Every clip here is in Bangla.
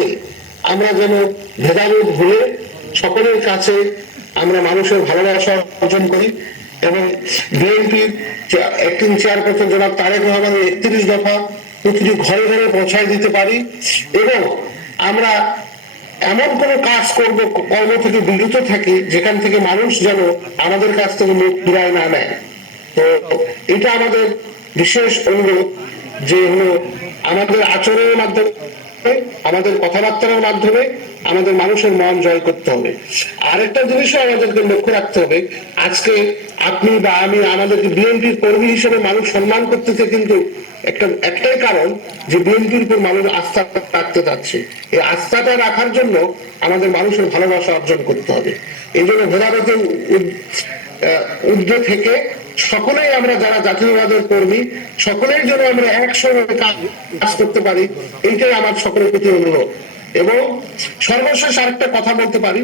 আলোতে আমরা যেন ভেদাভেদ ভুলে সকলের কাছে আমরা মানুষের ভালোবাসা অর্জন করি এবং বিএনপির অ্যাক্টিং চেয়ারপারসন জনাব তারেক রহমানের 31 দফা প্রতিটি ঘরে ঘরে পৌঁছায় দিতে পারি এবং আমরা এমন কোন কাজ করব কর্ম থেকে বিরত থাকি যেখান থেকে মানুষ যেন আমাদের কাছ থেকে মুখ ফিরায় না নেয়। তো এটা আমাদের বিশেষ অনুরোধ যে হলো আমাদের আচরণের মাধ্যমে, আমাদের কথাবার্তার মাধ্যমে আমাদের মানুষের মন জয় করতে হবে। আরেকটা জিনিসও আমাদেরকে লক্ষ্য রাখতে হবে, আজকে আপনি বা আমি আমাদেরকে বিএনপির কর্মী হিসেবে মানুষ সম্মান করতেছে, কিন্তু একটাই কারণ যে বিএনপির উপর মানুষ আস্থা রাখতে চাচ্ছে। এই আস্থাটা রাখার জন্য আমাদের মানুষের ভালোবাসা অর্জন করতে হবে। এই জন্য ভেদাভেদের ঊর্ধ্বে থেকে সকলেই আমরা যারা জাতীয়বাদের কর্মী সকলের জন্য আমরা একসঙ্গে কাজ করতে পারি, এইটাই আমার সকলের প্রতি অনুরোধ। এবং সর্বশেষ আরেকটা কথা বলতে পারি,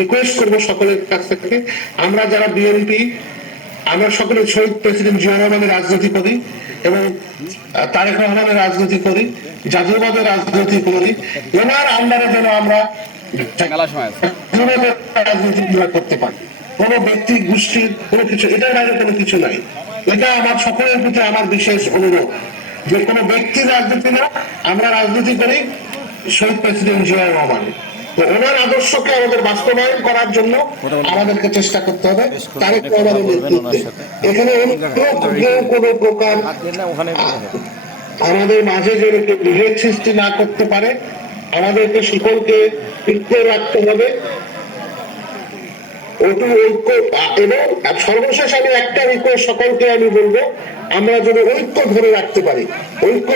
রিকোয়েস্ট করবো সকলের কাছ থেকে, আমরা যারা বিএনপি আমরা সকলে শহীদ প্রেসিডেন্ট জিয়া রহমানের রাজনীতি করি এবং তারেক রহমানের রাজনীতি করি, জাতীয়বাদের রাজনীতি করি, ওনার আন্ডারে যেন আমরা রাজনীতি করতে পারি। কোনো ব্যক্তি গোষ্ঠীর কোনো কিছু, এটার বাইরে কোনো কিছু নাই। এটা আমার সকলের প্রতি আমার বিশেষ অনুরোধ যে কোনো ব্যক্তির রাজনীতি না, আমরা রাজনীতি করি শহীদ প্রেসিডেন্ট জিয়া রহমান। তো ওনার আদর্শকে আমাদের বাস্তবায়ন করার জন্য আমাদেরকে চেষ্টা করতে হবে তারেক রহমানের নেতৃত্বে। এখানে কোনো প্রকার আমাদের মাঝে যেন বিভেদ সৃষ্টি না করতে পারে, আমাদেরকে সকলকে ঐক্য রাখতে হবে। ঐক্য এবং সর্বশেষ আমি একটা রিকোয়েস্ট সকলকে আমি বলবো, আমরা যদি ঐক্য ধরে রাখতে পারি, ঐক্য